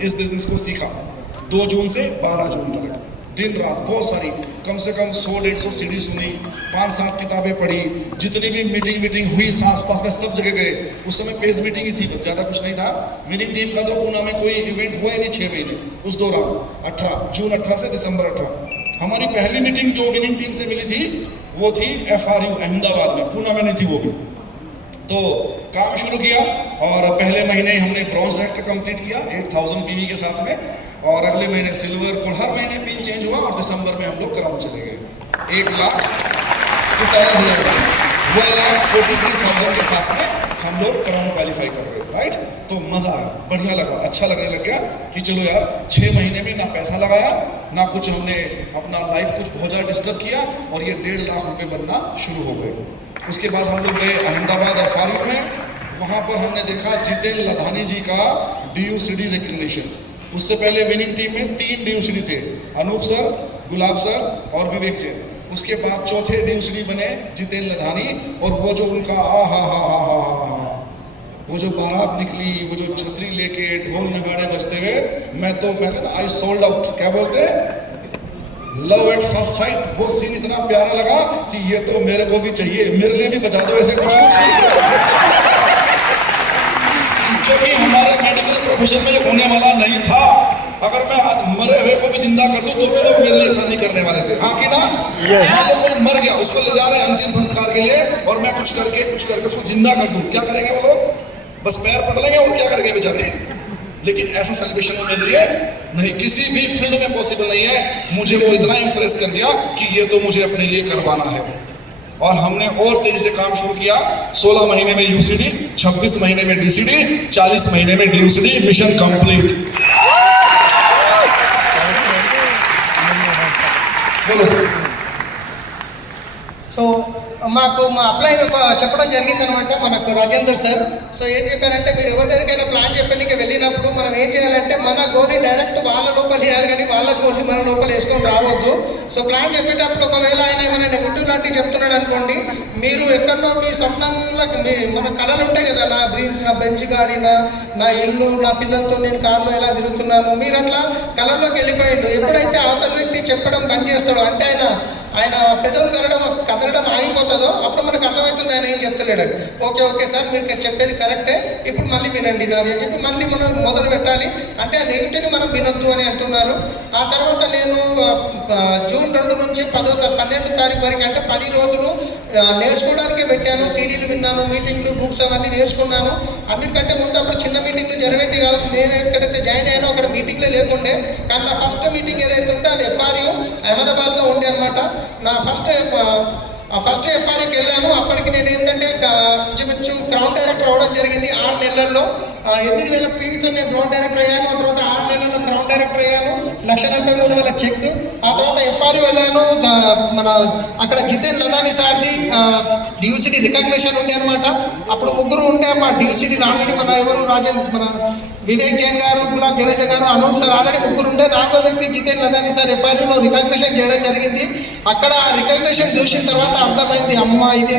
इस बिजनेस को सीखा। 2 जून से 12 जून तक दिन रात बहुत सारी, कम से कम 100-150 सीडी सुनी, 5-7 किताबें पढ़ी, जितनी भी मीटिंग हुई आस पास में सब जगह गए। उस समय पेस मीटिंग ही थी, बस ज़्यादा कुछ नहीं था। विनिंग टीम का तो पूना में कोई इवेंट हुआ ही नहीं 6 महीने उस दौरान। जून 18 से दिसंबर 18 हमारी पहली मीटिंग जो विनिंग टीम से मिली थी वो थी FRU अहमदाबाद में, पूना में नहीं थी वो भी। तो काम शुरू किया और पहले महीने हमने ब्रॉन्ज रेक्टर कंप्लीट किया 8000 PV के साथ में, और अगले महीने सिल्वर, और हर महीने पिन चेंज हुआ, और दिसंबर में हम लोग क्राउन चले गए 1,42,000 1,43,000 के साथ में हम लोग क्राउन क्वालिफाई कर गए, राइट। तो मज़ा आया, बढ़िया लगा, अच्छा लगने लग गया कि चलो यार 6 महीने में ना पैसा लगाया ना कुछ, हमने अपना लाइफ कुछ बहुत ज़्यादा डिस्टर्ब किया और ये 1.5 लाख रुपए बनना शुरू हो गए। उसके बाद हम लोग गए अहमदाबाद FRU में, वहाँ पर हमने देखा जितेन लधानी जी का DUCD रिकग्निशन। उससे पहले विनिंग टीम में 3 DUCD थे, अनूप सर, गुलाब सर और विवेक जैन। उसके बाद चौथे DUCD बने जितेन लधानी, और वो जो उनका वो जो बारात निकली, वो जो छतरी लेके ढोल नगाड़े बजते हुए, मैं आई सोल्ड आउट, क्या बोलते हैं, लव एट फर्स्ट साइट। वो सीन इतना प्यारा लगा कि ये तो मेरे को भी चाहिए, मेरे लिए भी बजा दो ऐसे कुछ क्योंकि हमारे मेडिकल प्रोफेशन में होने वाला नहीं था। अगर मैं आज मरे हुए को भी जिंदा कर दूं तो वे लोग मेरे लिए ऐसा नहीं करने वाले थे, हाँ कि ना। मान लो कोई मर गया, उसको ले जा रहे हैं अंतिम संस्कार के लिए, और मैं कुछ करके उसको जिंदा कर दूं, क्या करेंगे वो लोग, बस पैर पकड़ लेंगे और क्या करेंगे बेचारे। लेकिन ऐसा सेलिब्रेशन मेरे लिए नहीं, किसी भी फील्ड में पॉसिबल नहीं है। मुझे वो इतना इंप्रेस कर दिया कि ये तो मुझे अपने लिए करवाना है, और हमने और तेजी से काम शुरू किया। 16 महीने में UCD, 26 महीने में DCD, 40 महीने में DUCD, मिशन कंप्लीट। बोलो सर। సో మాకు మా అప్లైన్ చెప్పడం జరిగింది అనమాట మనకు రాజేందర్ సార్. సో ఏం చెప్పారంటే, మీరు ఎవరి దగ్గరికైనా ప్లాన్ చెప్పడానికి వెళ్ళినప్పుడు మనం ఏం చేయాలంటే మన గోల్ని డైరెక్ట్ వాళ్ళ లోపల వేయాలి, కానీ వాళ్ళ గోల్ని మన లోపల వేసుకొని రావద్దు. సో ప్లాన్ చెప్పేటప్పుడు ఒకవేళ ఆయన ఏమైనా నెగిటివ్ లాంటివి చెప్తున్నాడు అనుకోండి, మీరు ఎక్కడో మీ స్వప్నంలో మన కళలు ఉంటాయి కదా, నా బెంచ్ గాడి, నా ఇల్లు, నా పిల్లలతో నేను కార్లో ఎలా తిరుగుతున్నాను, మీరు అట్లా కళల్లోకి వెళ్ళిపోయిండు. ఎప్పుడైతే అవతల వ్యక్తి చెప్పడం బంద్ చేస్తాడో, అంటే ఆయన పెదవులు కదలడం ఆగిపోతుందో, అప్పుడు మనకు అర్థమవుతుంది ఆయన ఏం చెప్తలేడని. ఓకే సార్, మీరు చెప్పేది కరెక్టే, ఇప్పుడు మళ్ళీ వినండి నాది అని చెప్పి మళ్ళీ మనం మొదలు పెట్టాలి. అంటే ఆ నెగిటివ్ని మనం వినొద్దు అని అంటున్నారు. ఆ తర్వాత నేను జూన్ 2 నుంచి 12 తారీఖు వరకు, అంటే 10 రోజులు నేర్చుకోవడానికే పెట్టాను. సీడీలు విన్నాను, మీటింగ్లు, బుక్స్ అవన్నీ నేర్చుకున్నాను. అన్నిటికంటే ముందు అప్పుడు చిన్న మీటింగ్లు జరిగేవి కాదు. నేను ఎక్కడైతే జాయిన్ అయ్యానో అక్కడ మీటింగ్లే లేకుండే. కానీ నా ఫస్ట్ మీటింగ్ ఏదైతే ఉంటే అది FRU అహ్మదాబాద్లో ఉండే అనమాట. నా ఫస్ట్ FRUకి వెళ్ళాను. అప్పటికి నేను ఏంటంటే ఇంచుమించు క్రౌన్ డైరెక్టర్ అవ్వడం జరిగింది 6 నెలల్లో. 8,000 PVతో నేను గ్రౌండ్ డైరెక్టర్ అయ్యాను. ఆ తర్వాత 6 నెలల్లో గ్రౌండ్ డైరెక్టర్ అయ్యాను. 1,43,000 చెక్. ఆ తర్వాత FRU వెళ్ళాను. మన అక్కడ జితేన్ లదాని సార్ది DUCD రికగ్నిషన్ ఉండే అనమాట. అప్పుడు ముగ్గురు ఉండే మా DUCD ఆల్రెడీ మన వివేక్ జైన్ గారు, గులాబ్ జడేజా గారు, అనూప్ సార్ ఆల్రెడీ ముగ్గురు ఉండే. 4వ వ్యక్తి జితేన్ లదాని సార్ FRUలో రికగ్నిషన్ చేయడం జరిగింది. అక్కడ రికగ్నిషన్ చూసిన తర్వాత అర్థమైంది, అమ్మ ఇది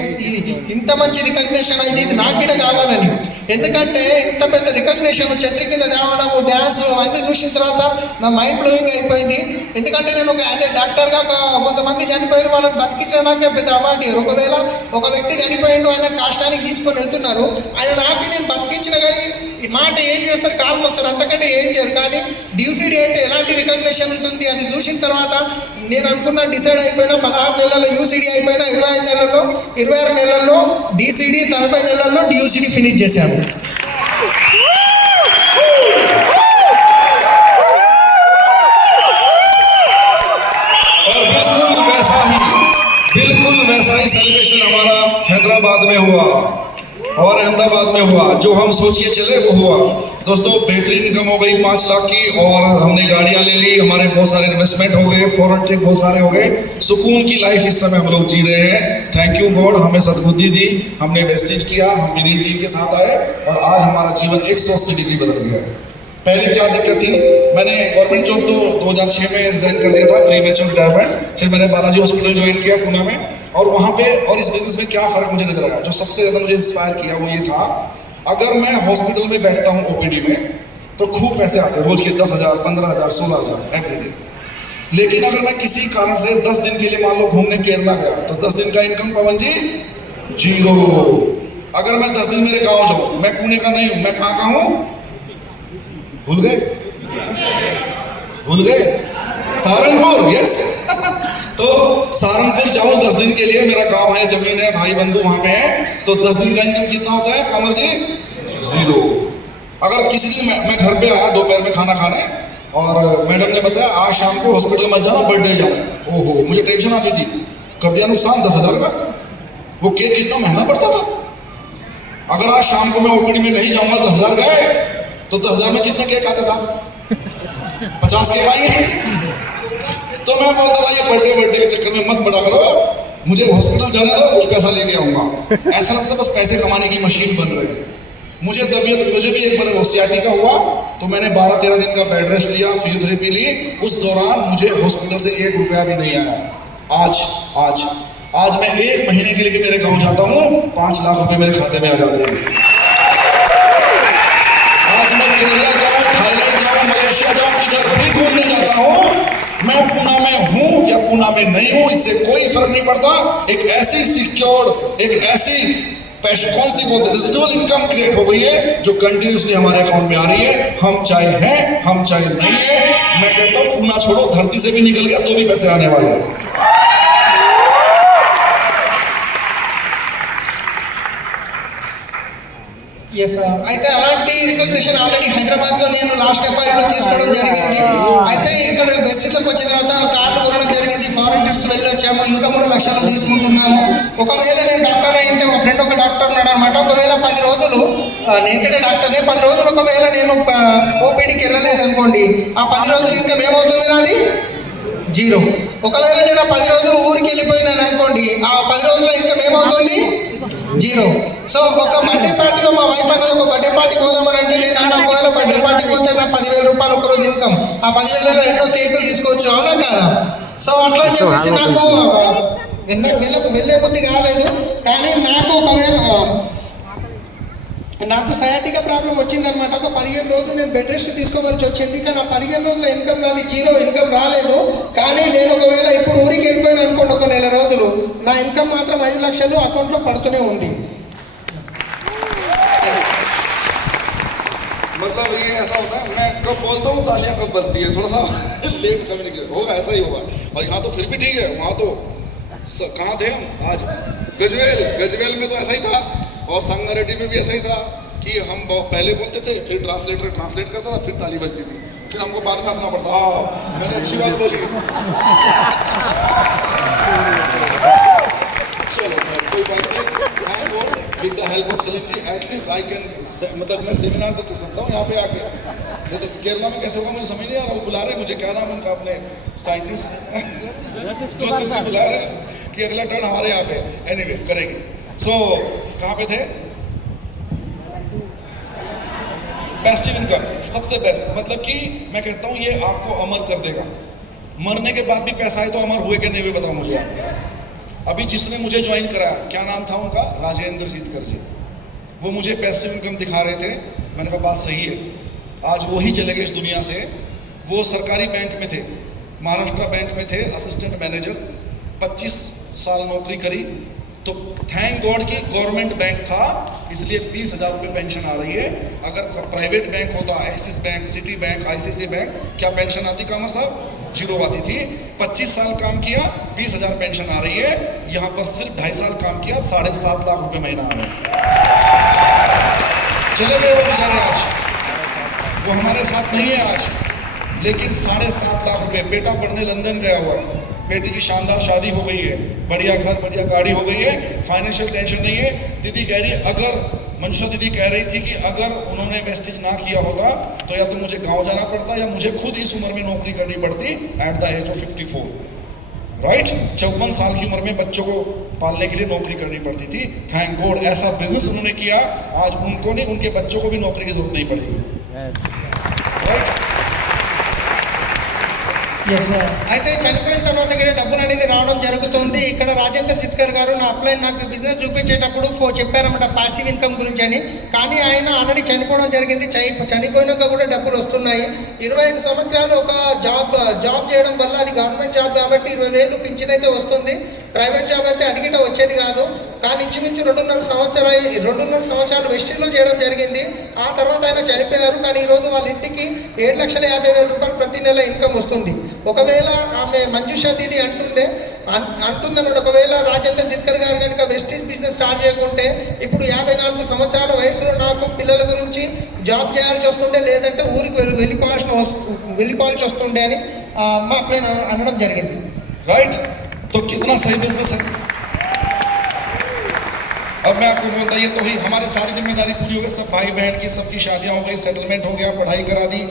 ఇంత మంచి రికగ్నిషన్ అయింది, ఇది నాకిడ కావాలని. ఎందుకంటే ఇంత పెద్ద రికగ్నిషన్ ఛత్రి కింద తేవడము, డ్యాన్స్ అన్నీ చూసిన తర్వాత నా మైండ్ బ్లోయింగ్ అయిపోయింది. ఎందుకంటే నేను యాజ్ ఏ డాక్టర్గా కొంతమంది చనిపోయారు, వాళ్ళని బతికించడానికి పెద్ద అవార్డు ఇవ్వరు. ఒకవేళ ఒక వ్యక్తి చనిపోయిండు, ఆయన కాష్టానికి తీసుకొని వెళ్తున్నారు, ఆయన నాకు నేను బతికించిన కానీ ఈ మాట ఏం చేస్తారు, కాలు మొత్తారు, అంతకంటే ఏం చేయరు. కానీ DUCD అయితే ఎలాంటి రికగ్నిషన్ ఉంటుంది అది చూసిన తర్వాత నేను అనుకున్నా, డిసైడ్ అయిపోయినా. 16 నెలల్లో UCD అయిపోయినా, 25 నెలల్లో, 26 నెలల్లో DCD, 40 నెలల్లో DUCD ఫినిష్ చేశాను. और बिल्कुल वैसा ही सेलिब्रेशन हमारा हैदराबाद में हुआ और अहमदाबाद में हुआ। जो हम सोचिए चले वो हुआ। दोस्तों, बेहतरीन इनकम हो गई 5 लाख की, और हमने गाड़ियां ले ली, हमारे बहुत सारे इन्वेस्टमेंट हो गए, फॉरेन ट्रिप बहुत सारे हो गए। सुकून की लाइफ इस समय हम लोग जी रहे हैं। थैंक यू गॉड, हमें सद्बुद्धि दी, हमने वेस्टेज किया, हम विनिंग टीम के साथ आए, और आज हमारा जीवन 180 डिग्री बदल गया है। पहले क्या दिक्कत थी, मैंने गवर्नमेंट जॉब तो 2006 में रिजाइन कर दिया था, प्रीमेच्योर रिटायरमेंट। फिर मैंने बालाजी हॉस्पिटल ज्वाइन किया पुणे में, और वहाँ पे और इस बिजनेस में क्या फ़र्क मुझे नजर आया, जो सबसे ज़्यादा मुझे इंस्पायर किया वो ये था, अगर मैं हॉस्पिटल में बैठता हूँ OPD में, तो खूब पैसे आते, रोज के 10,000, 15,000, 16,000 एवरीडे। लेकिन अगर मैं किसी कारण से 10 दिन के लिए मान लो घूमने केरला गया, तो 10 दिन का इनकम पवन जी 0। अगर मैं 10 दिन मेरे गांव जाऊं, मैं पुणे का नहीं हूं, मैं कहां का हूं? भूल गए? सहारनपुर, यस। तो सहारनपुर जाऊं 10 दिन के लिए, मेरा गांव है, जमीन है, भाई बंधु वहां पे है, तो 10 दिन का इनकम कितना होता है कामर जी? 0। अगर किसी दिन मैं घर पे आया दोपहर में खाना खाने, और मैडम ने बताया आज शाम को हॉस्पिटल मत जाना, बर्थडे जाना। ओहो, मुझे टेंशन आती थी, कर दिया नुकसान 10,000 का। वो केक कितना महंगा पड़ता था। अगर आज शाम को मैं ओपीडी में नहीं जाऊंगा, 10,000 गए, तो 10,000 में कितने केक आते साहब? 50 केक आए। तो मैं बोलता था ये बर्थडे के चक्कर में मत बड़ा करो, मुझे हॉस्पिटल जाना था, कुछ पैसा लेके आऊंगा। ऐसा लगता था बस पैसे कमाने की मशीन बन रही है। मुझे भी एक बार सियाटी का हुआ, तो मैंने 12-13 दिन का बेड रेस्ट लिया, फिजियोथेरेपी ली। उस दौरान मुझे हॉस्पिटल से 1 रुपया भी नहीं आया। आज मैं 1 महीने के लिए भी मेरे गांव जाता हूं, 5 लाख रुपए मेरे खाते में आ जाते हैं। आज मैं केरला जाऊं, थाईलैंड जाऊं, मलेशिया जाऊं, किधर भी घूमने जाता हूं, मैं पूना में हूं या पूना में नहीं हूं, इससे कोई फर्क नहीं पड़ता। एक ऐसी सिक्योर्ड, एक ऐसी कौन सी बोलते रेजिडुअल इनकम क्रिएट हो गई है जो कंटिन्यूसली हमारे अकाउंट में आ रही है। हम चाहे हैं, हम चाहे नहीं है। मैं कहता हूं पूना छोड़ो, धरती से भी निकल गया तो भी पैसे आने वाले हैं। ఎస్ అయితే అలాంటి రికగ్నిషన్ ఆల్రెడీ హైదరాబాద్ లో నేను లాస్ట్ FIR లో తీసుకోవడం జరిగింది. అయితే ఇక్కడ బెస్ట్లకు వచ్చిన తర్వాత కార్డు కొనడం జరిగింది, ఫారెన్ ట్రిప్స్ వెళ్ళి వచ్చాము, ఇంకా 3 లక్షలు తీసుకుంటున్నాము. ఒకవేళ నేను డాక్టర్ అయింటే, మా ఫ్రెండ్ ఒక డాక్టర్ ఉన్నాడు అనమాట, ఒకవేళ 10 రోజులు నేనంటే డాక్టర్నే, 10 రోజులు ఒకవేళ నేను ఓపీడీకి వెళ్ళలేదు అనుకోండి, ఆ 10 రోజులు ఇన్కమ్ ఏమవుతుంది నాది? 0. ఒకవేళ నేను 10 రోజులు ఊరికి వెళ్ళిపోయినాను అనుకోండి, ఆ 10 రోజుల ఇన్కమ్ ఏమవుతుంది? 0. సో ఒక బర్త్డే పార్టీలో మా వైఫ్ అనేది ఒక బర్త్డే పార్టీకి పోదామని అంటే, నేను అన్న ఒకవేళ బర్త్డే పార్టీకి పోతే నా 10,000 రూపాయలు ఒక రోజు ఇన్కమ్, ఆ 10,000లో ఎన్నో కేకులు తీసుకోవచ్చు, అవునా కాదా? సో అట్లా అని చెప్పేసి నాకు వెళ్ళే బుద్ధి కాలేదు. కానీ నాకు ఒకవేళ నాకు సయాటికా ప్రాబ్లం వచ్చిందనమాట. ఒక 15 రోజులు నేను బెడ్ రెస్ట్ తీసుకోవాల్సి వచ్చింది. కానీ ఆ 15 రోజుల ఇన్కమ్ నాది 0 ఇన్కమ్ రాలేదు. కానీ నేను ఒకవేళ ఇప్పుడు ఊరికి వెళ్ళిపోయాను అనుకోండి, ఒక నెల రోజులు, నా ఇన్కమ్ మాత్రం 5 లక్షలు అకౌంట్లో పడుతూనే ఉంది. मतलब ये ऐसा होता है, मैं कब बोलता हूँ तालियां कब बजती है, थोड़ा सा लेट कम्युनिकेशन होगा, ऐसा ही होगा। और यहाँ तो फिर भी ठीक है, वहाँ तो कहाँ थे हम आज? गजवेल में तो ऐसा ही था, और संगारेड्डी में भी ऐसा ही था कि हम पहले बोलते थे, फिर ट्रांसलेटर ट्रांसलेट करता था, फिर ताली बजती थी, फिर हमको बाद में हंसना पड़ता, हाँ मैंने अच्छी बात बोली। चलो कोई बात नहीं, with the help of Salim ji at least I can, मतलब मैं सेमिनार तो कर सकता हूँ यहाँ पे आके। नहीं तो केरला में कैसे होगा मुझे समझ नहीं आ रहा। वो बुला रहे हैं मुझे, क्या नाम उनका, अपने साइंटिस्ट जो बुला रहे हैं कि अगला टर्न हमारे यहाँ पे। एनीवे करेंगे। सो कहाँ पे थे? पैसिव इनकम सबसे बेस्ट, मतलब कि मैं कहता हूँ ये आपको अमर कर देगा। मरने के बाद भी पैसा है तो अमर हुए कि नहीं हुए बताओ मुझे आप। अभी जिसने मुझे ज्वाइन कराया, क्या नाम था उनका? राजेंद्र जीत कर जी। वो मुझे पैसिव इनकम दिखा रहे थे, मैंने कहा बात सही है। आज वो ही चले गए इस दुनिया से। वो सरकारी बैंक में थे, महाराष्ट्र बैंक में थे, असिस्टेंट मैनेजर, 25 साल नौकरी करी। तो थैंक गॉड कि गवर्नमेंट बैंक था, इसलिए 20,000 रुपये पेंशन आ रही है। अगर प्राइवेट बैंक होता, axis bank, city bank, ICICI bank, क्या पेंशन आती कामर साहब? 0 आती थी। 25 साल काम किया, 20,000 पेंशन आ रही है। यहाँ पर सिर्फ 2.5 साल काम किया, 7.5 लाख रुपए महीना आ रहे हैं। चले गए वो बेचारे आज, वो हमारे साथ नहीं है आज, लेकिन 7.5 लाख रुपए। बेटा पढ़ने लंदन गया हुआ है, बेटी की शानदार शादी हो गई है, बढ़िया घर बढ़िया गाड़ी हो गई है, फाइनेंशियल टेंशन नहीं है। दीदी कह रही है, अगर मंशा दीदी कह रही थी कि अगर उन्होंने वेस्टेज ना किया होता तो या तो मुझे गांव जाना पड़ता या मुझे खुद इस उम्र में नौकरी करनी पड़ती at the age of 54, right. 54 साल की उम्र में बच्चों को पालने के लिए नौकरी करनी पड़ती थी। थैंक गॉड ऐसा बिजनेस उन्होंने किया, आज उनको नहीं उनके बच्चों को भी नौकरी की जरूरत नहीं पड़ेगी, राइट। Yes sir. అయితే చనిపోయిన తర్వాత కూడా డబ్బులు అనేది రావడం జరుగుతుంది. ఇక్కడ రాజేందర్ చిత్కర్ గారు నా అప్లైన్ నాకు బిజినెస్ చూపించేటప్పుడు చెప్పారన్నమాట పాసివ్ ఇన్కమ్ గురించి అని. కానీ ఆయన ఆల్రెడీ చనిపోవడం జరిగింది. చనిపోయినాక కూడా డబ్బులు వస్తున్నాయి. 25 సంవత్సరాలు ఒక జాబ్ చేయడం వల్ల, అది గవర్నమెంట్ జాబ్ కాబట్టి 20,000 పింఛన్ అయితే వస్తుంది. ప్రైవేట్ జాబ్ అయితే అది గిట్ట వచ్చేది కాదు. కానీ ఇంచుమించు 2.5 సంవత్సరాలు వెస్టిల్లో చేయడం జరిగింది. ఆ తర్వాత ఆయన చనిపోయారు. కానీ ఈరోజు వాళ్ళ ఇంటికి 7,50,000 రూపాయలు ప్రతి నెల ఇన్కమ్ వస్తుంది. ఒకవేళ ఆమె మంజుషా దీది అంటుందన్నాడు, ఒకవేళ రాజేందర్ జిత్కర్ గారు కనుక వెస్టీజ్ బిజినెస్ స్టార్ట్ చేయకుంటే ఇప్పుడు 54 సంవత్సరాల వయసులో నాకు పిల్లల గురించి జాబ్ చేయాల్సి వస్తుండే, లేదంటే ఊరికి వెళ్ళిపోవాల్సి వస్తుండే అని మా అప్లైన్ అనడం జరిగింది. राइट, तो कितना सही बिजनेस है. अब मैं आपको बोलता, ये तो ही हमारी सारी जिम्मेदारी पूरी हो गई. सब भाई बहन की सबकी शादियां हो गई, सेटलमेंट हो गया, पढ़ाई करा दी,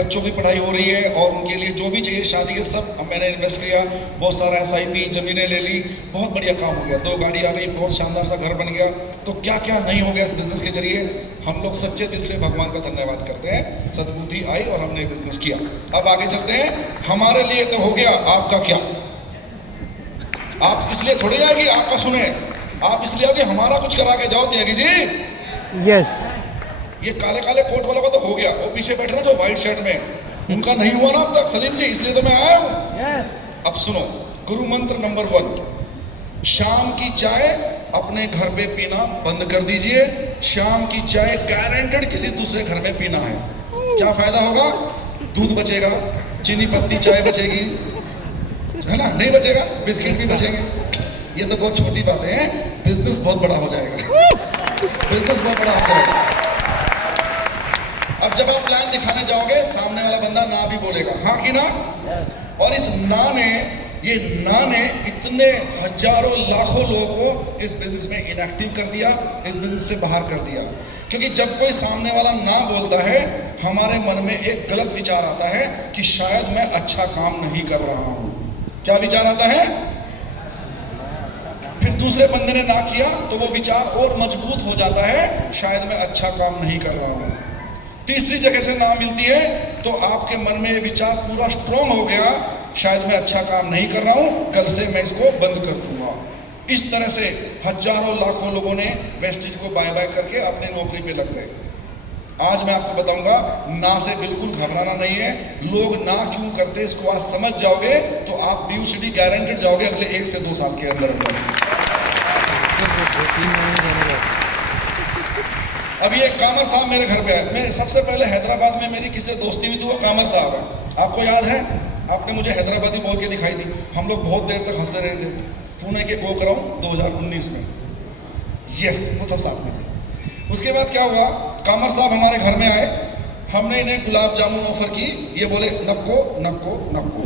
बच्चों की पढ़ाई हो रही है और उनके लिए जो भी चाहिए शादी के सब मैंने इन्वेस्ट किया. बहुत सारा SIP जमीनें ले ली, बहुत बढ़िया काम हो गया. 2 गाड़ी आ गई, बहुत शानदार सा घर बन गया. तो क्या क्या नहीं हो गया इस बिजनेस के जरिए. हम लोग सच्चे दिल से भगवान का धन्यवाद करते हैं. सद्बुद्धि आई और हमने बिजनेस किया. अब आगे चलते हैं. हमारे लिए तो हो गया, आपका क्या. आप इसलिए थोड़ी आएगी आपका सुने, आप इसलिए आगे हमारा कुछ करा के जाओ. त्यागी जी, यस, ये काले काले कोट वालों का तो हो गया. वो पीछे बैठ रहे जो व्हाइट शर्ट में, उनका नहीं हुआ ना अब तक. सलीम जी, इसलिए तो मैं आया हूं. अब सुनो, गुरु मंत्र नंबर 1, शाम की चाय अपने घर पे पीना बंद कर दीजिए. शाम की चाय गारंटेड किसी दूसरे घर में पीना है. क्या फायदा होगा. दूध बचेगा, चीनी पत्ती चाय बचेगी, है ना, नहीं बचेगा, बिस्किट भी बचेंगे. ये तो बहुत छोटी बातें हैं. बिजनेस बहुत बड़ा हो जाएगा. बिजनेस बहुत बड़ा हो जाएगा. अब जब आप प्लान दिखाने जाओगे, सामने वाला बंदा ना भी बोलेगा, हाँ कि ना. और इस ना ने इतने हजारों लाखों लोगों को इस बिजनेस में इनएक्टिव कर दिया, इस बिजनेस से बाहर कर दिया. क्योंकि जब कोई सामने वाला ना बोलता है, हमारे मन में एक गलत विचार आता है कि शायद मैं अच्छा काम नहीं कर रहा हूं. क्या विचार आता है. फिर दूसरे बंदे ने ना किया तो वो विचार और मजबूत हो जाता है, शायद मैं अच्छा काम नहीं कर रहा हूं. तीसरी जगह से ना मिलती है तो आपके मन में ये विचार पूरा स्ट्रॉन्ग हो गया, शायद मैं अच्छा काम नहीं कर रहा हूं, कल से मैं इसको बंद कर दूंगा. इस तरह से हजारों लाखों लोगों ने वेस्टीज को बाय बाय करके अपनी नौकरी पे लग गए. आज मैं आपको बताऊंगा, ना से बिल्कुल घबराना नहीं है. लोग ना क्यों करते इसको आज समझ जाओगे तो आप BUCD गारंटेड जाओगे अगले 1 से 2 साल के अंदर. अभी एक कामर साहब मेरे घर पे आए. मैं सबसे पहले हैदराबाद में मेरी किससे दोस्ती हुई थी, वो कामर साहब है. आपको याद है, आपने मुझे हैदराबादी बोल के दिखाई दी. हम लोग बहुत देर तक हंसते रहे थे. पुणे के गोकराम 2019 में. यस, वो तब साथ में थे. उसके बाद क्या हुआ, कामर साहब हमारे घर में आए. हमने इन्हें गुलाब जामुन ऑफर की. ये बोले नक्को नक्को नक्को.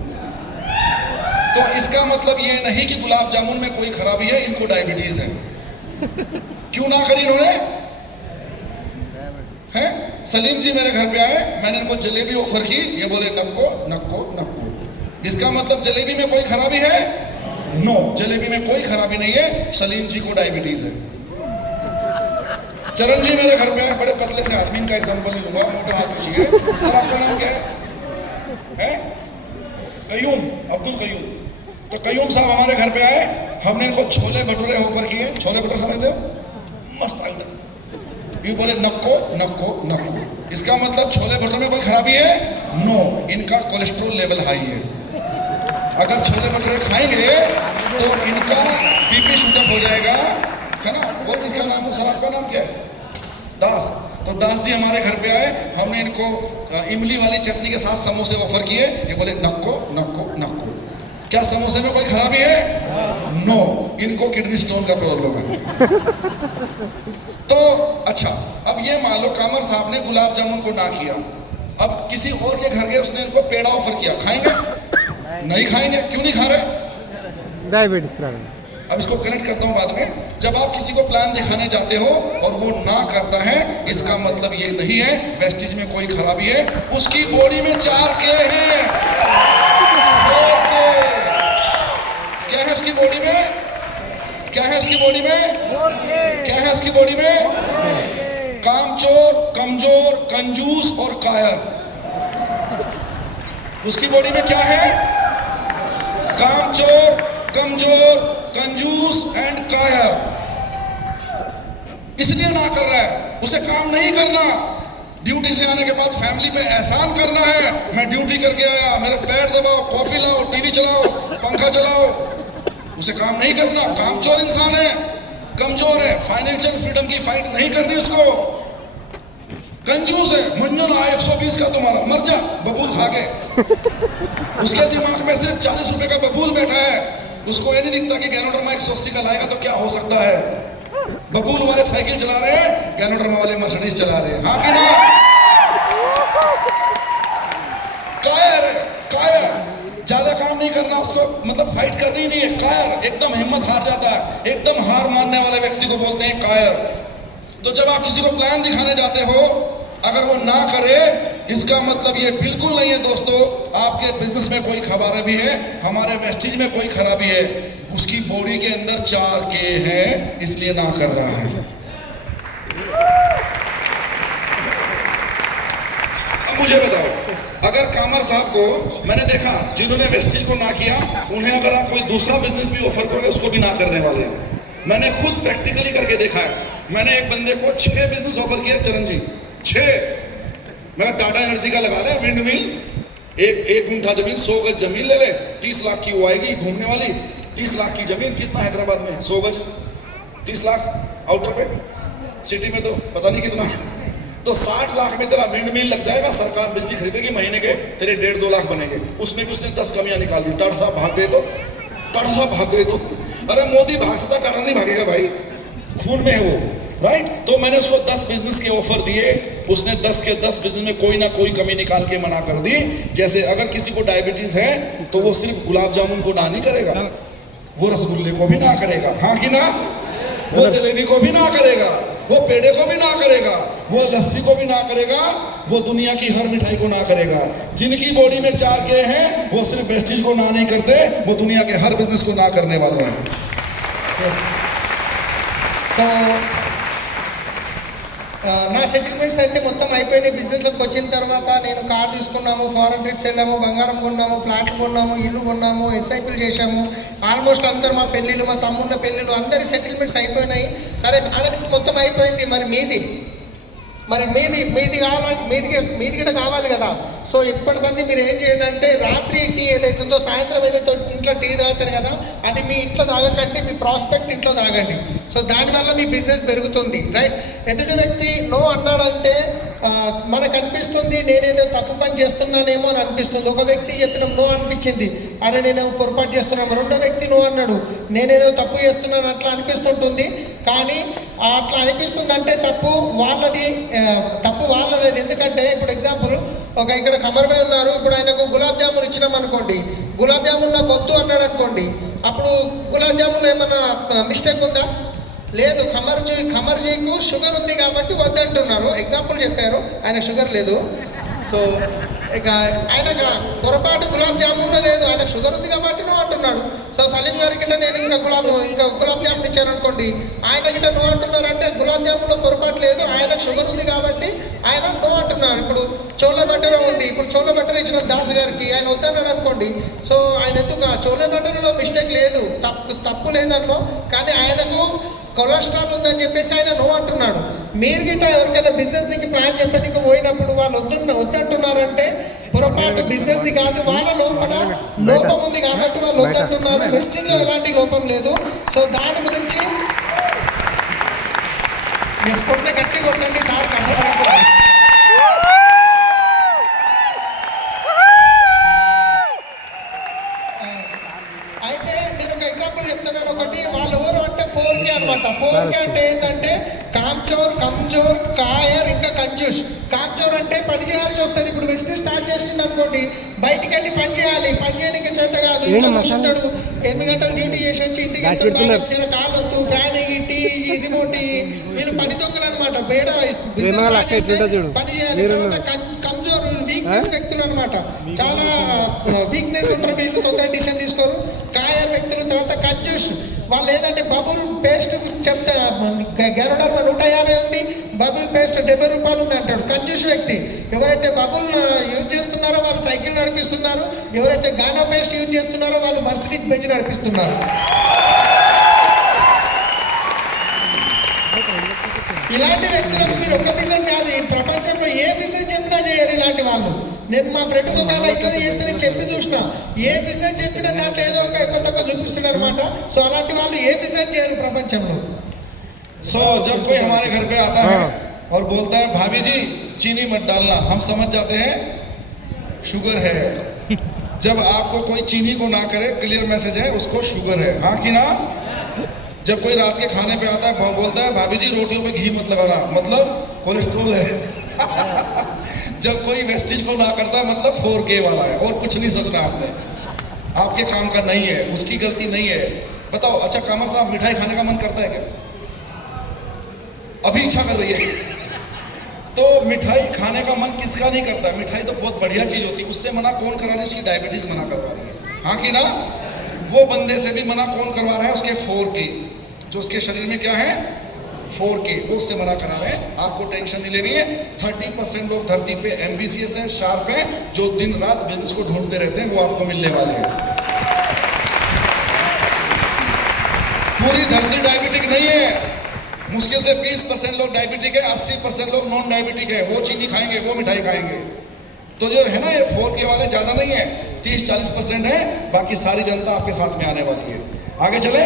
तो इसका मतलब ये नहीं कि गुलाब जामुन में कोई खराबी है, इनको डायबिटीज है. क्यों ना करी इन्होंने. हैं, सलीम जी मेरे घर पे आए, मैंने इनको जलेबी ऑफर की. ये बोले नक्को नक्को नक्को. इसका मतलब जलेबी में कोई खराबी है. नो, जलेबी में कोई खराबी नहीं है, सलीम जी को डायबिटीज है. चरण जी मेरे घर पे आए, बड़े पतले से आदमी का एग्जांपल नहीं लूंगा, मोटा आदमी चाहिए. सर आपका नाम क्या है? कयूम, अब्दुल कयूम. तो कयूम साहब हमारे घर पे आए, हमने इनको छोले भटूरे ऑफर किए. छोले भटूरे समझते हो, मस्त आइटम. ये बोले नक्को नक्को नक्को. इसका मतलब छोले भटूरे में कोई खराबी है. नो, इनका कोलेस्ट्रॉल लेवल हाई है. अगर छोले भटूरे खाएंगे तो इनका BP शूटअप हो जाएगा, है ना. वो जिसका नाम है, सर आपका नाम क्या है. दास. तो दास जी हमारे घर पे आए, हमने इनको इमली वाली चटनी के साथ समोसे ऑफर किए. ये बोले नक्को नक्को नक्को. क्या समोसे में कोई खराबी है. नो, इनको किडनी स्टोन का प्रॉब्लम है. तो अच्छा, अब ये मान लो कामर साहब ने गुलाब जामुन को ना किया. अब किसी और के घर गए, उसने इनको पेड़ा ऑफर किया. खाएंगे. नहीं खाएंगे. क्यों नहीं खा रहे. Diabetes problem. अब इसको कनेक्ट करता हूं बाद में. जब आप किसी को प्लान दिखाने जाते हो और वो ना करता है, इसका मतलब ये नहीं है वेस्टीज में कोई खराबी है. उसकी बॉडी में 4K है. 4K. क्या है उसकी बॉडी में. क्या है उसकी बॉडी में. क्या है उसकी बॉडी में. कामचोर, कमजोर, कंजूस और कायर. उसकी बॉडी में क्या है? कामचोर, कमजोर, कंजूस एंड कायर। इसलिए ना कर रहा है, उसे काम नहीं करना। ड्यूटी से आने के बाद फैमिली पे एहसान करना है, मैं ड्यूटी करके आया, मेरे पैर दबाओ, कॉफी लाओ, टीवी चलाओ, पंखा चलाओ। उसे काम नहीं करना। कामचोर इंसान है, कमजोर है, फाइनेंशियल फ्रीडम की फाइट नहीं करनी उसको। कंजूस है, मंजू ना 120 का तुम्हारा, मर जा, बबूल खा के। उसके दिमाग में सिर्फ 40 रुपए का बबूल बैठा है। उसको ये नहीं दिखता कि गैनोडर्मा 180 का लाएगा तो क्या हो सकता है। बबूल वाले साइकिल चला रहे हैं, गैनोडर्मा वाले मर्सिडीज चला रहे हैं। हाँ कि ना? कायर है, कायर। ज्यादा काम नहीं करना उसको, मतलब फाइट करनी नहीं है। कायर, एकदम हिम्मत हार जाता है, एकदम हार मानने वाले व्यक्ति को बोलते हैं कायर। तो जब आप किसी को प्लान दिखाने जाते हो, अगर वो ना करे, इसका मतलब ये बिल्कुल नहीं है दोस्तों आपके बिजनेस में कोई खराबी भी है, हमारे वेस्टिज में कोई खराबी है। उसकी बॉडी के अंदर 4K है, इसलिए ना कर रहा है। अब मुझे बताओ, अगर कामर साहब को मैंने देखा जिन्होंने वेस्टिज को ना किया, उन्हें अगर आप कोई दूसरा बिजनेस भी ऑफर करोगे उसको भी ना करने वाले हैं। मैंने खुद प्रैक्टिकली करके देखा है। मैंने एक बंदे को 6 बिजनेस ऑफर किया, चरण जी 6। मैं टाटा एनर्जी का लगा ले, विंड मिल, एक गुंठा जमीन, 100 गज जमीन ले ले, 30 लाख की वो आएगी घूमने वाली। 30 लाख की जमीन कितना हैदराबाद में? 100 गज 30 लाख, आउटर पे, सिटी में तो पता नहीं कितना। तो 60 लाख में तेरा विंड मिल लग जाएगा, सरकार बिजली खरीदेगी, महीने के तेरे 1.5-2 लाख बनेंगे। उसमें भी उसने 10 कमियां निकाल दी। टाटा साहब भाग गए तो, टाटा साहब भाग गए तो, अरे मोदी भाग सकता, टाटा नहीं भागेगा भाई, खून में है वो, राइट। तो मैंने उसको 10 बिजनेस के ऑफर दिए, उसने 10 के 10 बिजनेस में कोई ना कोई कमी निकाल के मना कर दी। जैसे अगर किसी को डायबिटीज है तो वो सिर्फ गुलाब जामुन को ना नहीं करेगा, वो रसगुल्ले को भी ना करेगा, हाँ कि ना? वो जलेबी को भी ना करेगा, वो पेड़े को भी ना करेगा, वो लस्सी को भी ना करेगा, वो दुनिया की हर मिठाई को ना करेगा। जिनकी बॉडी में 4K हैं, वो सिर्फ वेस्टिज को ना नहीं करते, वो दुनिया के हर बिजनेस को ना करने वाले हैं। ఎస్ సో నా సెటిల్మెంట్స్ అయితే మొత్తం అయిపోయినాయి. బిజినెస్లోకి వచ్చిన తర్వాత నేను కార్ తీసుకున్నాము, ఫారెన్ ట్రిప్స్ వెళ్ళాము, బంగారం కొన్నాము, ప్లాట్లు కొన్నాము, ఇల్లు కొన్నాము, ఎస్ఐపీలు చేశాము. ఆల్మోస్ట్ అందరు మా పెళ్ళిళ్ళు, మా తమ్ముళ్ళ పెళ్ళిళ్ళు, అందరి సెటిల్మెంట్స్ అయిపోయినాయి. సరే అది మొత్తం అయిపోయింది. మరి మీది కావాలి, మీది కూడా కావాలి కదా. సో ఇప్పటికంటే మీరు ఏం చేయండి అంటే, రాత్రి టీ ఏదైతుందో, సాయంత్రం ఏదైతే ఇంట్లో టీ తాగుతారు కదా, అది మీ ఇంట్లో తాగకండి, మీ ప్రాస్పెక్ట్ ఇంట్లో తాగండి. సో దానివల్ల మీ బిజినెస్ పెరుగుతుంది, రైట్. ఎదుటి వ్యక్తి నో అన్నాడంటే మనకు అనిపిస్తుంది నేనేదో తప్పు పని చేస్తున్నానేమో అని అనిపిస్తుంది. ఒక వ్యక్తి చెప్పిన నో అనిపించింది, అరే నేను పొరపాటు చేస్తున్నాను. రెండో వ్యక్తి నో అన్నాడు, నేనేదో తప్పు చేస్తున్నాను, అట్లా అనిపిస్తుంటుంది. కానీ అట్లా అనిపిస్తుంది అంటే తప్పు వాళ్ళది. ఎందుకంటే ఇప్పుడు ఎగ్జాంపుల్, ఇక్కడ ఖమర్ భాయ్ ఉన్నారు, ఇప్పుడు ఆయనకు గులాబ్ జామున్ ఇచ్చినాం అనుకోండి, గులాబ్ జామున్ నాకు వద్దు అన్నాడు అనుకోండి, అప్పుడు గులాబ్ జామున్ ఏమన్నా మిస్టేక్ ఉందా? లేదు. ఖమర్జీకు షుగర్ ఉంది కాబట్టి వద్దంటున్నారు, ఎగ్జాంపుల్ చెప్పారు, ఆయన షుగర్ లేదు. సో ఇక ఆయనకు పొరపాటు గులాబ్ జామున్లో లేదు, ఆయనకు షుగర్ ఉంది కాబట్టి నో అంటున్నాడు. సో సలీం గారి గిట్ట నేను ఇంకా గులాబ్ జామున్ ఇచ్చాను అనుకోండి, ఆయన గిట్ట నో అంటున్నారు అంటే గులాబ్ జామున్లో పొరపాటు లేదు, ఆయనకు షుగర్ ఉంది కాబట్టి ఆయన నో అంటున్నారు. ఇప్పుడు చోలే భటూరా ఉంది, ఇప్పుడు చోలే భటూరా ఇచ్చిన దాస్ గారికి ఆయన వద్దన్నాడు అనుకోండి, సో ఆయన ఎందుకు చోలే భటూరాలో మిస్టేక్ లేదు, తప్పు లేదన్నో, కానీ ఆయనకు కొలెస్ట్రాల్ ఉందని చెప్పేసి ఆయన నో అంటున్నాడు. మీరు గిట్ట ఎవరికైనా బిజినెస్ కి ప్లాన్ చెప్పడానికి పోయినప్పుడు వాళ్ళు వద్దంటున్నారంటే పొరపాటు బిజినెస్ కాదు, వాళ్ళ లోపం ఉంది కాబట్టి వాళ్ళు వద్దంటున్నారు. వెస్టింగ్లో ఎలాంటి లోపం లేదు. సో దాని గురించి కొడితే గట్టి కొట్టండి సార్, అర్థమైపోయింది. అయితే నేను ఒక ఎగ్జాంపుల్ చెప్తున్నాను. ఒకటి వాళ్ళు ఎవరు అంటే 4K అనమాట. 4K అంటే ఏంటంటే కామ్చోర్, కమ్జోర్, కాయర్, ఇంకా కంజూష్. కామ్చోర్ అంటే పని చేయాల్సి వస్తుంది. ఇప్పుడు వెస్ట్ స్టార్ట్ చేసింది అనుకోండి, బయటికి వెళ్ళి పని చేయాలి, పని చేయడానికి చేత కాదు, ఇంట్లో కూర్చుంటాడు, 8 గంటలు డ్యూటీ చేసి వచ్చి ఇంటికి కాలొద్దు, ఫ్యాన్ టీవీ రిమోట్, వీళ్ళు పని దొంగలు అనమాట. బయట పని చేయాలి. తర్వాత కమ్జోర్, వీక్నెస్ వ్యక్తులు అనమాట, చాలా వీక్నెస్ ఉంటారు, వీళ్ళు తొందర డిసిషన్ తీసుకోరు. కాయర్ వ్యక్తులు. తర్వాత కంజూష్, వాళ్ళు ఏంటంటే బబుల్ పేస్ట్ చెప్తే గెరడర్మ 150 ఉంది, బబుల్ పేస్ట్ 70 రూపాయలు ఉంది అంటాడు కంజూష్ వ్యక్తి. ఎవరైతే బబుల్ యూజ్ చేస్తున్నారో వాళ్ళు సైకిల్ నడిపిస్తున్నారు, ఎవరైతే గానా పేస్ట్ యూజ్ చేస్తున్నారో వాళ్ళు మర్సిడీస్ బెంజ్ నడిపిస్తున్నారు. ఇలాంటి వ్యక్తులకు మీరు ఒక్క బిజినెస్ కాదు, ఈ ప్రపంచంలో ఏ బిజినెస్ చెప్పినా చేయరు ఇలాంటి వాళ్ళు. నేను మా ఫ్రెండ్ దుకాణం ఇట్లా చేస్తే నేను చెప్పి చూసిన, ఏ బిజినెస్ చెప్పినా దాంట్లో ఏదో ఒక కొత్త చూపిస్తున్నారు అనమాట. సో అలాంటి వాళ్ళు ఏ బిజినెస్ చేయరు ప్రపంచంలో. सो जब कोई हमारे घर पे आता है और बोलता है भाभी जी चीनी मत डालना, हम समझ जाते हैं शुगर है. जब आपको कोई चीनी को ना करे, क्लियर मैसेज है, उसको शुगर है, हाँ कि ना. जब कोई रात के खाने पे आता है बोलता है भाभी जी रोटियों पे घी मत लगाना, मतलब कोलेस्ट्रोल है. जब कोई वेस्टेज को ना करता है मतलब 4K वाला है. और कुछ नहीं सोचना आपने, आपके काम का नहीं है, उसकी गलती नहीं है. बताओ, अच्छा कामर साहब मिठाई खाने का मन करता है क्या? अभी इच्छा कर रही है. तो मिठाई खाने का मन किसका नहीं करता? मिठाई तो बहुत बढ़िया चीज होती है, उससे मना कौन करा रही है? उसकी डायबिटीज मना करवा रही है, हाँ कि ना. वो बंदे से भी मना कौन करवा रहा है? उसके 4K, जो उसके शरीर में क्या है 4K, वो उससे मना करा रहे हैं. आपको टेंशन नहीं लेनी है. 30% लोग धरती पे एम्बिशियस हैं, शार्प हैं, जो दिन रात बिजनेस को ढूंढते रहते हैं, वो आपको मिलने वाले हैं. पूरी धरती डायबिटिक नहीं है. मुश्किल से 20% लोग डायबिटिक है, 80% लोग नॉन डायबिटिक है. वो चीनी खाएंगे, वो मिठाई खाएंगे. तो जो है ना ये 4K वाले ज्यादा नहीं है, 30-40% है. बाकी सारी जनता आपके साथ में आने वाली है. आगे चले.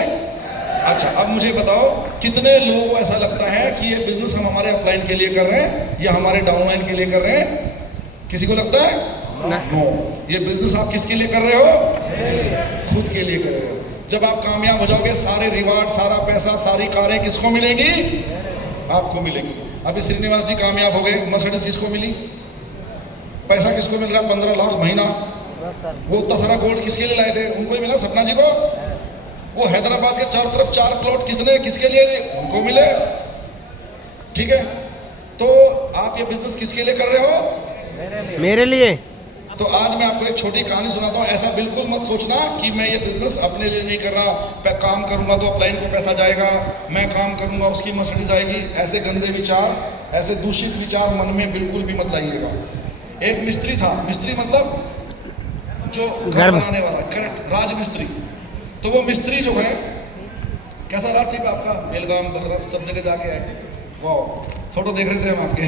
अच्छा, अब मुझे बताओ कितने लोगों को ऐसा लगता है कि ये बिजनेस हम हमारे अपलाइन के लिए कर रहे हैं या हमारे डाउनलाइन के लिए कर रहे हैं? किसी को लगता है? नो. ये बिजनेस आप किसके लिए कर रहे हो? खुद के लिए कर रहे हो. जब आप कामयाब हो जाओगे, सारे रिवार्ड, सारा पैसा, सारी कारें किसको मिलेंगी? आपको मिलेंगी. अभी श्रीनिवास जी कामयाब हो गए, मर्सिडीज किसको मिली? पैसा किसको मिल रहा? 15 लाख महीना. वो इतना सारा गोल्ड किसके लिए लाए थे? उनको ही मिला, सपना जी को. वो हैदराबाद के चारों तरफ 4 प्लॉट किसने, किसके लिए? उनको मिले. ठीक है, तो आप ये बिजनेस किसके लिए कर रहे हो? मेरे लिए. तो आज मैं आपको एक छोटी कहानी सुनाता हूँ. ऐसा बिल्कुल मत सोचना कि मैं ये बिजनेस अपने लिए नहीं कर रहा, काम करूंगा तो अपलाइन को पैसा जाएगा, मैं काम करूंगा उसकी मर्सिडीज आएगी. ऐसे गंदे विचार, ऐसे दूषित विचार मन में बिल्कुल भी मत लाइएगा. एक मिस्त्री था, मिस्त्री मतलब जो घर बनाने वाला, करेक्ट, राजमिस्त्री. तो वो मिस्त्री जो है, कैसा रहा ट्रिप आपका? बेलगाम बलगाम सब जगह जाके आए. वाह, फोटो देख रहे थे हम आपके.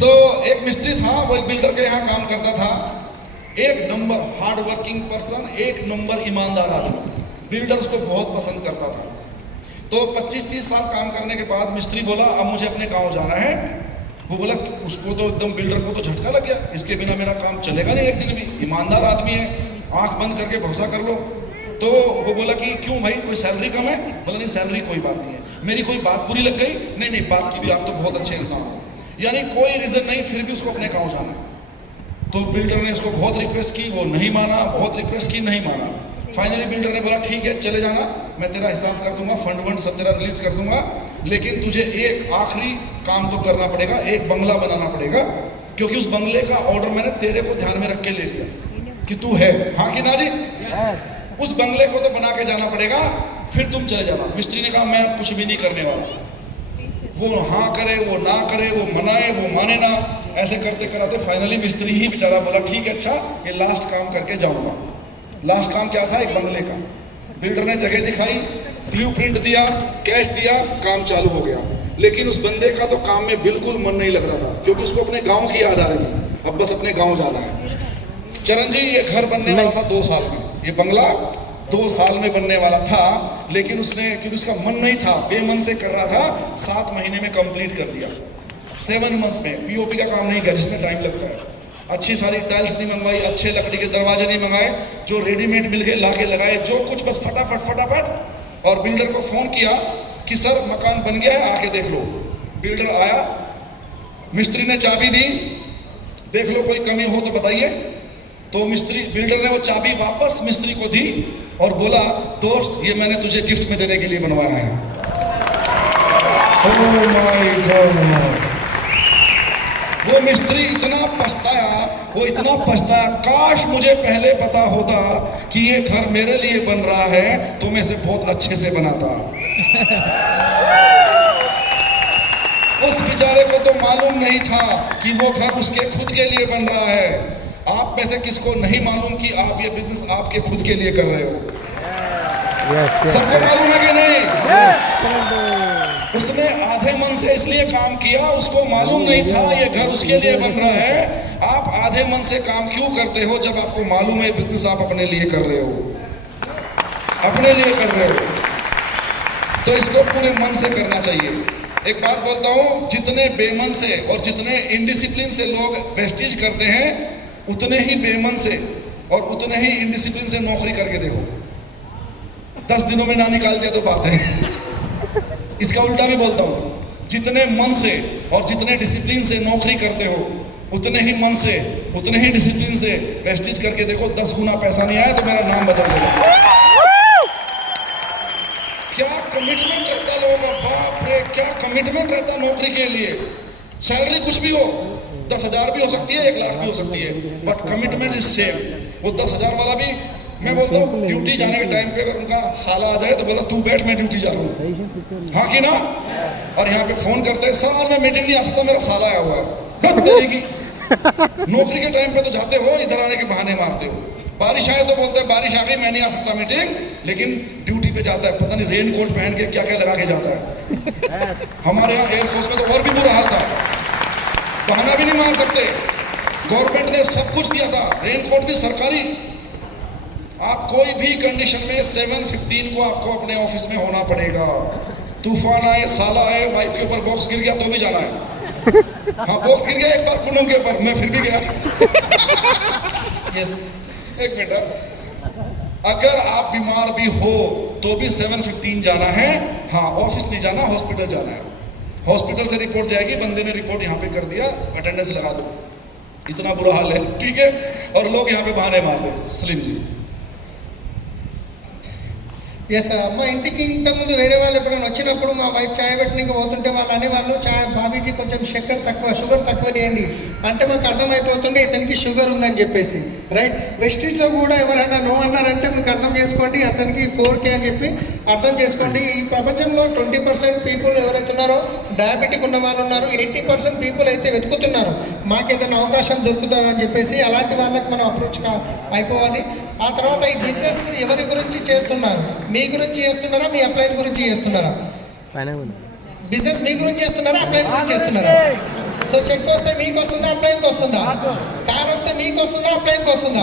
सो एक मिस्त्री था, वो एक बिल्डर के यहाँ काम करता था. एक नंबर हार्ड वर्किंग पर्सन, एक नंबर ईमानदार आदमी. बिल्डर उसको बहुत पसंद करता था. तो 25-30 साल काम करने के बाद मिस्त्री बोला अब मुझे अपने गांव जाना है. वो बोला, उसको तो एकदम बिल्डर को तो झटका लग गया, इसके बिना मेरा काम चलेगा नहीं एक दिन भी, ईमानदार आदमी है, आंख बंद करके भरोसा कर लो. तो वो बोला कि क्यों भाई, कोई सैलरी कम है? बोला नहीं सैलरी कोई बात नहीं है. मेरी कोई बात बुरी लग गई? नहीं नहीं, बात की भी, आप तो बहुत अच्छे इंसान हो. यानी कोई रीजन नहीं, फिर भी उसको अपने गांव जाना. तो बिल्डर ने उसको बहुत रिक्वेस्ट की, वो नहीं माना, बहुत रिक्वेस्ट की, नहीं माना. फाइनली बिल्डर ने बोला ठीक है चले जाना, मैं तेरा हिसाब कर दूंगा, फंड वंड सब तेरा रिलीज कर दूंगा, लेकिन तुझे एक आखिरी काम तो करना पड़ेगा, एक बंगला बनाना पड़ेगा, क्योंकि उस बंगले का ऑर्डर मैंने तेरे को ध्यान में रख के ले लिया कि तू है, हाँ कि ना जी. उस बंगले को तो बना के जाना पड़ेगा, फिर तुम चले जाना. मिस्त्री ने कहा मैं कुछ भी नहीं करने वाला. वो हाँ करे, वो ना करे, वो मनाए, वो माने ना, ऐसे करते कराते फाइनली मिस्त्री ही बेचारा बोला ठीक है अच्छा ये लास्ट काम करके जाऊंगा. लास्ट काम क्या था? एक बंगले का. बिल्डर ने जगह दिखाई, ब्लूप्रिंट दिया, कैश दिया, काम चालू हो गया. लेकिन उस बंदे का तो काम में बिल्कुल मन नहीं लग रहा था, क्योंकि उसको अपने गांव की याद आ रही थी. अब बस अपने गांव जाना है. चरण जी, ये घर बनने वाला था 2 साल में, ये बंगला 2 साल में बनने वाला था, लेकिन उसने, क्योंकि उसका मन नहीं था, बेमन से कर रहा था, 7 महीने में कंप्लीट कर दिया. 7 मंथ्स में. पीओपी का काम नहीं किया जिसमें टाइम लगता है. अच्छी सारी टाइल्स नहीं मंगवाई, अच्छे लकड़ी के दरवाजे नहीं मंगाए, जो रेडीमेड मिल गए लाके लगाए, जो कुछ बस फटाफट फटाफट. और बिल्डर को फोन किया कि सर मकान बन गया है, आके देख लो. बिल्डर आया, मिस्त्री ने चाबी दी, देख लो कोई कमी हो तो बताइए. तो बिल्डर ने वो चाबी वापस मिस्त्री को दी और बोला दोस्त ये मैंने तुझे गिफ्ट में देने के लिए बनवाया है. Oh my God. वो मिस्त्री इतना पछताया, काश मुझे पहले पता होता कि ये घर मेरे लिए बन रहा है तो मैं इसे बहुत अच्छे से बनाता. उस बेचारे को तो मालूम नहीं था कि वो घर उसके खुद के लिए बन रहा है. आप में से किसको नहीं मालूम कि आप ये बिजनेस आपके खुद के लिए कर रहे हो? सबको मालूम है कि नहीं? उसने आधे मन से इसलिए काम किया, उसको मालूम नहीं था ये घर उसके लिए बन रहा है। आप आधे मन से काम क्यों करते हो जब आपको मालूम है बिजनेस आप अपने लिए कर रहे हो, अपने लिए कर रहे हो? तो इसको पूरे मन से करना चाहिए। एक बात बोलता हूं, जितने बेमन से और जितने इनडिसिप्लिन से लोग वेस्टेज करते हैं, उतने ही बेमन से और उतने ही इनडिसिप्लिन से नौकरी करके देखो, 10 दिनों में ना निकाल दिया तो बात है। इसका उल्टा भी बोलता हूं, जितने मन से और जितने डिसिप्लिन से नौकरी करते हो, उतने ही मन से उतने ही डिसिप्लिन से वेस्टेज करके देखो, 10 गुना पैसा नहीं आया तो मेरा नाम बदल देगा। क्या कमिटमेंट रहता लोगों का, बाप रे क्या कमिटमेंट रहता नौकरी के लिए। सैलरी कुछ भी हो, 10,000 भी हो सकती है, 1 लाख भी हो सकती है, बट कमिटमेंट इज सेम। वो 10,000 वाला भी, मैं बोलता हूँ ड्यूटी जाने के टाइम पे अगर उनका साला आ जाए तो बोला तू बैठ मैं ड्यूटी जा रहा हूँ, हाँ कि ना? और यहाँ पे फोन करते हैं सर मैं मीटिंग नहीं आ सकता मेरा साला आया हुआ है। तेरी नौकरी के टाइम पे तो जाते हो, इधर आने के बहाने मारते हो। बारिश आए तो बोलते हैं बारिश आ गई मैं नहीं आ सकता मीटिंग, लेकिन ड्यूटी पे जाता है, पता नहीं रेन कोट पहन के क्या क्या लगा के जाता है। हमारे यहाँ एयरफोर्स में तो और भी बुरा हाल था, बहाना भी नहीं मान सकते। गवर्नमेंट ने सब कुछ दिया था, रेन कोट भी सरकारी। आप कोई भी कंडीशन में 7:15 को आपको अपने ऑफिस में होना पड़ेगा। तूफान आए, साला आए, वाइफ के ऊपर बॉक्स गिर गया तो भी जाना है। हाँ बॉक्स गिर गया एक बार पूनम के ऊपर, मैं फिर भी गया। यस, एक मिनट, अगर आप बीमार भी हो तो भी 7:15 जाना है। हाँ ऑफिस नहीं जाना, हॉस्पिटल जाना है। हॉस्पिटल से रिपोर्ट जाएगी, बंदे ने रिपोर्ट यहाँ पे कर दिया, अटेंडेंस लगा दो। इतना बुरा हाल है, ठीक है? और लोग यहाँ पे बहाने मार दो। सलीम जी ఎస్ మా ఇంటికి ఇంతకుముందు వేరే వాళ్ళు ఎప్పుడైనా వచ్చినప్పుడు మా వైఫ్ చాయ్ పెట్టడానికి పోతుంటే వాళ్ళు అనేవాళ్ళు చాయ్ బాబీజీ కొంచెం చక్కెర తక్కువ, షుగర్ తక్కువ చేయండి అంటే మాకు అర్థమైపోతుండే ఇతనికి షుగర్ ఉందని చెప్పేసి, రైట్? వెస్టీజ్లో కూడా ఎవరైనా నో అన్నారంటే మీకు అర్థం చేసుకోండి అతనికి 4K అని చెప్పి అర్థం చేసుకోండి. ఈ ప్రపంచంలో 20% పీపుల్ ఎవరైతే ఉన్నారో డయాబెటిక్ ఉన్న వాళ్ళు ఉన్నారు, 80% పీపుల్ అయితే వెతుకుతున్నారు మాకు ఏదైనా అవకాశం దొరుకుతుందని చెప్పేసి. అలాంటి వాళ్ళకి మనం అప్రోచ్ అయిపోవాలి. ఆ తర్వాత ఈ బిజినెస్ ఎవరి గురించి చేస్తున్నారు? మీ గురించి చేస్తున్నారా, మీ అప్లైన్ గురించి చేస్తున్నారా? బిజినెస్ మీ గురించి చేస్తున్నారా, అప్లైన్ గురించి చేస్తున్నారా? సో చెక్ వస్తే మీకు వస్తుందా, అప్లైన్కి వస్తుందా? కార్ వస్తే మీకు వస్తుందా, అప్లైన్కి వస్తుందా?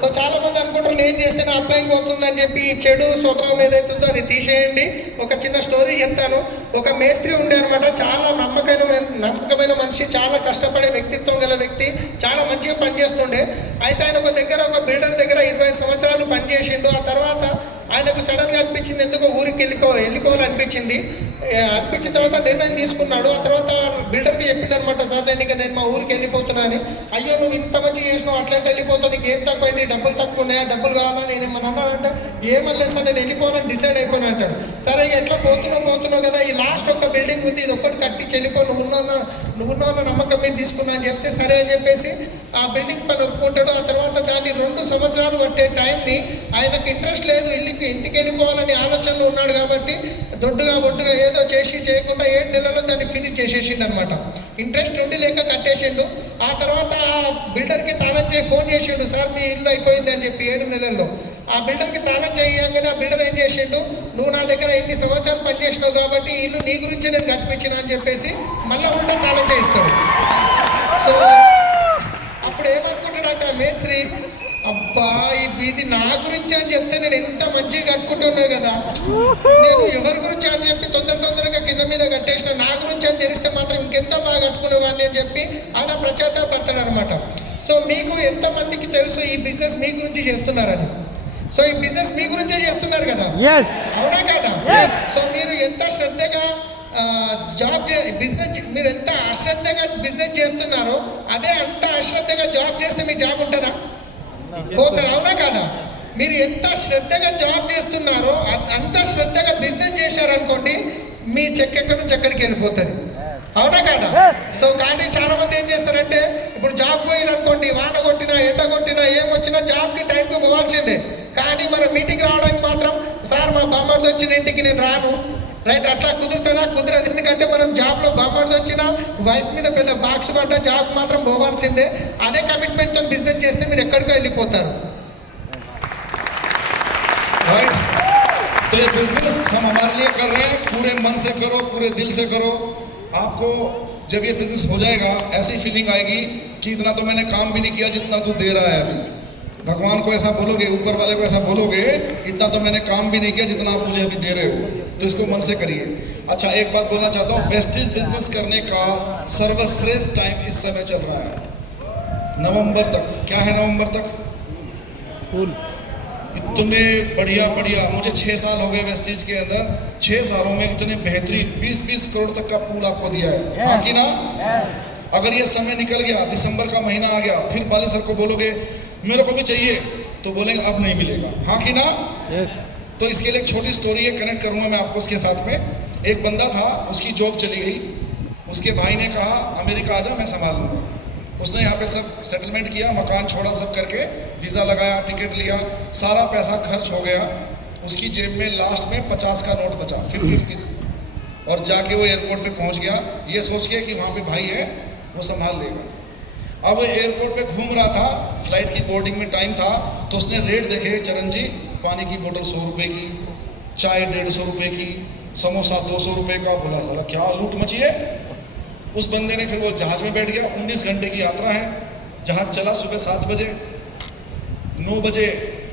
సో చాలా మంది అనుకుంటారు నేను చేస్తే నా అప్లైన్కి వస్తుందని చెప్పి. చెడు స్వభావం ఏదైతుందో అది తీసేయండి. ఒక చిన్న స్టోరీ చెప్తాను. ఒక మేస్త్రి ఉండే అనమాట, చాలా నమ్మకమైన మనిషి, చాలా కష్టపడే వ్యక్తిత్వం గల వ్యక్తి, చాలా మంచిగా పనిచేస్తుండే. అయితే ఆయన ఒక బిల్డర్ దగ్గర 20 సంవత్సరాలు పనిచేసిండు. ఆ తర్వాత ఆయనకు సడన్గా అనిపించింది ఎందుకో ఊరికి వెళ్ళిపోవాలనిపించింది. అనిపించిన తర్వాత నిర్ణయం తీసుకున్నాడు. ఆ తర్వాత బిల్డర్కి చెప్పిండు అనమాట, సార్ నేను మా ఊరికి వెళ్ళిపోతున్నా అని. అయ్యో నువ్వు ఇంత మంచి చేసినావు, అట్లంటే వెళ్ళిపోతావు, నీకు ఏం తక్కువైంది, డబ్బులు తక్కువ ఉన్నాయా, డబ్బులు కావాలా? నేను ఏమన్నా అన్నానంటే ఏమన్నా సార్ నేను వెళ్ళిపోవాలని డిసైడ్ అయిపోయినా అంటాడు. సరే ఎట్లా పోతున్నావు కదా, ఈ లాస్ట్ ఒక బిల్డింగ్ ఉంది, ఇది ఒక్కటి కట్టి చెల్లిపో, నువ్వున్నావు నమ్మకం మీద తీసుకున్నా అని చెప్తే సరే అని చెప్పేసి ఆ బిల్డింగ్ పని ఒప్పుకుంటాడు. ఆ తర్వాత దాన్ని 2 సంవత్సరాలు పట్టే టైంని ఆయనకు ఇంట్రెస్ట్ లేదు, ఇంటికి వెళ్ళిపోవాలని ఆలోచనలో ఉన్నాడు కాబట్టి బొడ్డుగా ఏదో చేయకుండా 7 నెలల్లో దాన్ని ఫినిష్ చేసేసిండు అనమాట. ఇంట్రెస్ట్ ఉండి లేక కట్టేసిండు. ఆ తర్వాత ఆ బిల్డర్కి తాళం ఫోన్ చేసిండు, సార్ మీ ఇల్లు అయిపోయింది అని చెప్పి 7 నెలల్లో. ఆ బిల్డర్కి తాళం చేయగానే ఆ బిల్డర్ ఏం చేసిండు, నువ్వు నా దగ్గర ఎన్ని సంవత్సరాలు పనిచేసినావు కాబట్టి ఈ ఇల్లు నీ గురించి నేను కట్టించిన అని చెప్పేసి మళ్ళీ ఉంటే తాళం చేయిస్తాడు. సో అప్పుడు ఏమనుకుంటాడంటే ఆ మేస్త్రి, అబ్బా ఇది నా గురించి అని చెప్తే నేను ఎంత మంచిగా కట్టుకుంటున్నా కదా, నేను ఎవరి గురించి అని చెప్పి తొందరగా కింద మీద కట్టేసిన, నా గురించి అని తెలిస్తే మాత్రం ఇంకెంత బాగా కట్టుకునేవాడిని అని చెప్పి ఆయన పడతాడు అనమాట. సో మీకు ఎంతమందికి తెలుసు ఈ బిజినెస్ మీ గురించి చేస్తున్నారని? సో ఈ బిజినెస్ మీ గురించే చేస్తున్నారు కదా, అవునా కదా? సో మీరు ఎంత శ్రద్ధగా మీరు ఎంత అశ్రద్ధగా బిజినెస్ చేస్తున్నారో అదే అంత అశ్రద్ధగా జాబ్ చేస్తే మీ జాబ్ ఉంటుందా, పోతుంది, అవునా కాదా? మీరు ఎంత శ్రద్ధగా జాబ్ చేస్తున్నారో అంత శ్రద్ధగా బిజినెస్ చేశారనుకోండి, మీ చెక్ ఎక్కడి నుంచి ఎక్కడికి వెళ్ళిపోతుంది, అవునా కాదా? సో కానీ చాలా మంది ఏం చేస్తారంటే, ఇప్పుడు జాబ్ పోయిననుకోండి, వాన కొట్టినా ఎండ కొట్టినా ఏమొచ్చినా జాబ్కి టైంకి పోవాల్సిందే. కానీ మరి మీటింగ్ రావడానికి మాత్రం సార్ మా బామ్మర్ది వచ్చిన ఇంటికి నేను రాను, రైట్? అట్లా కుదురుతుందా? కుదరదు. ఎందుకంటే మనం జాబ్లో బామ్మర్ది వచ్చినా వైఫ్ మీద పెద్ద బాక్స్ పడ్డా జాబ్ మాత్రం పోవాల్సిందే. అదే కమిట్మెంట్తో బిజినెస్ చేస్తే మీరు ఎక్కడికో వెళ్ళిపోతారు. राइट. तो ये बिजनेस हम हमारे लिए कर रहे हैं, पूरे मन से करो, पूरे दिल से करो. आपको जब ये बिजनेस हो जाएगा ऐसी फीलिंग आएगी कि इतना तो मैंने काम भी नहीं किया जितना तू दे रहा है अभी. भगवान को ऐसा बोलोगे, ऊपर वाले को ऐसा बोलोगे, इतना तो मैंने काम भी नहीं किया जितना आप मुझे अभी दे रहे हो. तो इसको मन से करिए. अच्छा, एक बात बोलना चाहता हूँ, वेस्टेज बिजनेस करने का सर्वश्रेष्ठ टाइम इस समय चल रहा है, नवंबर तक. क्या है नवंबर तक? इतने बढ़िया बढ़िया, मुझे 6 साल हो गए वेस्टेज के अंदर, 6 सालों में इतने बेहतरीन 20-20 करोड़ तक का पूल आपको दिया है. हाँ कि ना? अगर ये समय निकल गया, दिसंबर का महीना आ गया, फिर बाली सर को बोलोगे मेरे को भी चाहिए, तो बोलेंगे अब नहीं मिलेगा. हाँ कि ना? तो इसके लिए एक छोटी स्टोरी है, कनेक्ट करूंगा मैं आपको उसके साथ में. एक बंदा था, उसकी जॉब चली गई, उसके भाई ने कहा अमेरिका आ जा, मैं संभाल लूंगा. उसने यहाँ पे सब सेटलमेंट किया, मकान छोड़ा, सब करके वीज़ा लगाया, टिकट लिया, सारा पैसा खर्च हो गया. उसकी जेब में लास्ट में 50 का नोट बचा, 50 रुपीज़. और जाके वो एयरपोर्ट पे पहुँच गया, ये सोच के कि वहाँ पे भाई है, वो संभाल लेगा. अब वो एयरपोर्ट पे घूम रहा था, फ्लाइट की बोर्डिंग में टाइम था, तो उसने रेट देखे, चरण जी पानी की बोतल 100 रुपये की, चाय 150 रुपये की, समोसा 200 रुपये का. बोला क्या लूट मची है. उस बंदे ने फिर वो जहाज में बैठ गया. 19 घंटे की यात्रा है, जहाज चला सुबह 7 बजे, 9 बजे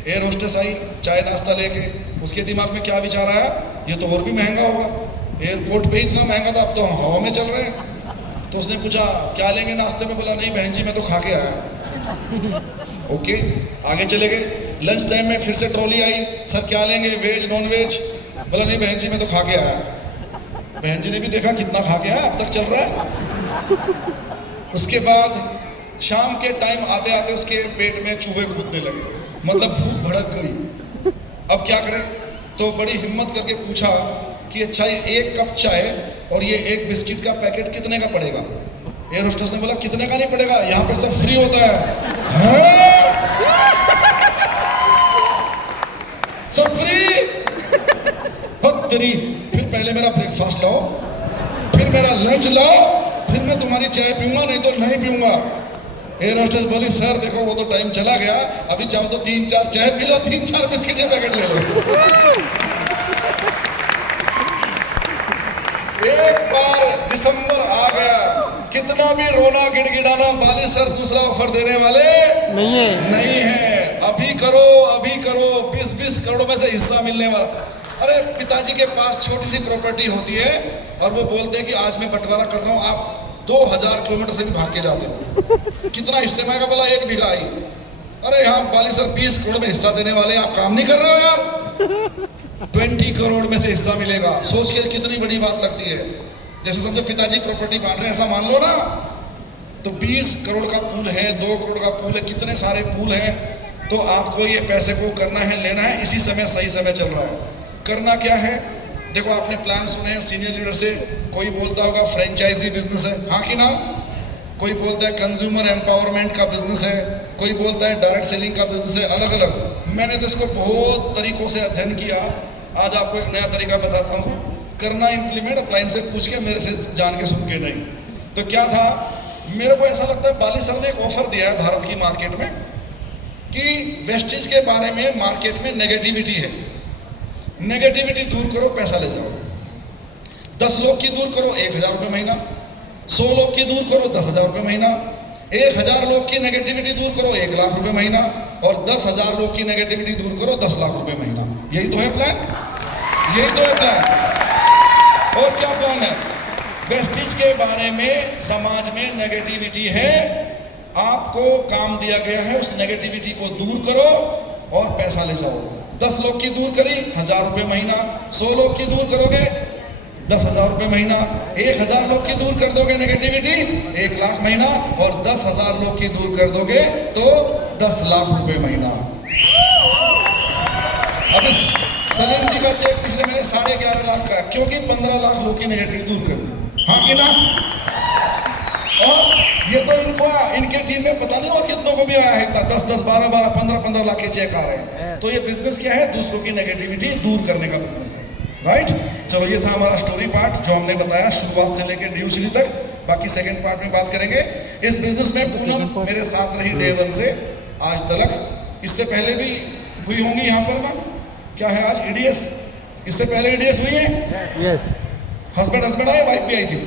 एयर होस्टेस आई चाय नाश्ता लेके. उसके दिमाग में क्या विचार आया, ये तो और भी महंगा होगा, एयरपोर्ट पे ही इतना महंगा था, अब तो हम हवा में चल रहे हैं. तो उसने पूछा क्या लेंगे नाश्ते में. बोला नहीं बहन जी मैं तो खा के आया. ओके, आगे चले गए. लंच टाइम में फिर से ट्रॉली आई, सर क्या लेंगे, वेज नॉन वेज. बोला नहीं बहन जी मैं तो खा के आया. बहन जी ने भी देखा कितना खा के आया, अब तक चल रहा है. उसके बाद शाम के टाइम आते आते उसके पेट में चूहे कूदने लगे, मतलब भूख भड़क गई. अब क्या करें, तो बड़ी हिम्मत करके पूछा कि अच्छा ये 1 कप चाय और ये 1 बिस्किट का पैकेट कितने का पड़ेगा. एयर होस्टेस ने बोला कितने का नहीं पड़ेगा, यहाँ पे सब फ्री होता है. सब फ्री. तेरी फिर पहले मेरा ब्रेकफास्ट लाओ, फिर मेरा लंच लाओ, फिर मैं तुम्हारी चाय पीऊंगा, नहीं तो नहीं पीऊंगा. एयर होस्टेस बोली सर देखो वो तो टाइम चला गया, अभी चाहो तो 3-4 चाय पी लो, 3-4 बिस्किट के पैकेट ले लो. एक बार दिसंबर आ गया, कितना भी रोना गिड़गिड़ाना, बाली सर दूसरा ऑफर देने वाले नहीं है. अभी करो 20-20 करोड़ में से हिस्सा मिलने वाला. अरे पिताजी के पास छोटी सी प्रॉपर्टी होती है और वो बोलते हैं कि आज मैं बंटवारा कर रहा हूँ, आप 2000 किलोमीटर से भी भाग के जाते हो, कितना हिस्से में आएगा. बोला 1 बीघा आई. अरे यहाँ बाली सर 20 करोड़ में हिस्सा देने वाले, आप काम नहीं कर रहे हो यार. 20 करोड़ में से हिस्सा मिलेगा. सोच के कितनी बड़ी बात लगती है. जैसे समझो पिताजी प्रॉपर्टी बांट रहे हैं, ऐसा मान लो ना. तो 20 करोड़ का पूल है, 2 करोड़ का पूल है, कितने सारे पूल हैं. तो आपको ये पैसे को करना है, लेना है. इसी समय सही समय चल रहा है. करना क्या है, देखो आपने प्लान सुने हैं सीनियर लीडर से. कोई बोलता होगा फ्रेंचाइजी बिजनेस है, हाँ कि ना. कोई बोलता है कंज्यूमर एम्पावरमेंट का बिजनेस है, कोई बोलता है डायरेक्ट सेलिंग का बिजनेस है. अलग अलग मैंने तो इसको बहुत तरीकों से अध्ययन किया. आज आपको एक नया तरीका बताता हूँ. करना इम्प्लीमेंट, अपलाइन से पूछ के, मेरे से जान के सुन के नहीं. तो क्या था, मेरे को ऐसा लगता है बाली सर ने एक ऑफर दिया है भारत की मार्केट में कि वेस्टेज के बारे में मार्केट में नेगेटिविटी है, नेगेटिविटी दूर करो, पैसा ले जाओ. 10 लोग की दूर करो 1000 रुपये महीना, 100 लोग की दूर करो 10,000 रुपये महीना, 1000 लोग की नेगेटिविटी दूर करो 1 लाख रुपये महीना, और 10,000 लोग की नेगेटिविटी दूर करो 10 लाख रुपये महीना. यही तो है प्लान, यही तो है प्लान. और क्या प्लान है, वेस्टेज के बारे में समाज में नेगेटिविटी है, आपको काम दिया गया है उस नेगेटिविटी को दूर करो और पैसा ले जाओ. 10 लोग की दूर करी 1000 रुपये महीना, 100 लोग की दूर करोगे 10,000 रुपये महीना, 1000 लोग की दूर कर दोगे नेगेटिविटी 1 लाख महीना, और 10,000 लोग की दूर कर दोगे तो 10 लाख रुपये महीना. अब इस सलीम जी का चेक पिछले महीने 11.5 लाख का है, क्योंकि 15 लाख लोग की नेगेटिविटी दूर कर दी. हाँ कि ना. और ये तो इनके टीम में पता नहीं और कितनों को भी आया है इतना, 10-10, 12-12, 15-15 लाख के चेक आ रहे हैं. तो ये बिजनेस क्या है, दूसरों की नेगेटिविटी दूर करने का बिजनेस है. राइट. चलो ये था हमारा स्टोरी पार्ट जो हमने बताया शुरुआत से लेकर ड्यूसली तक. बाकी सेकंड पार्ट में बात करेंगे. इस बिजनेस में पूनम मेरे साथ रही डे 1 से, आज तलक। इससे पहले भी हुई होंगी यहाँ पर ना, क्या है आज ईडीएस, इससे पहले ईडीएस हुई है, यस। हस्बैंड आए, वाइफ भी आई थी।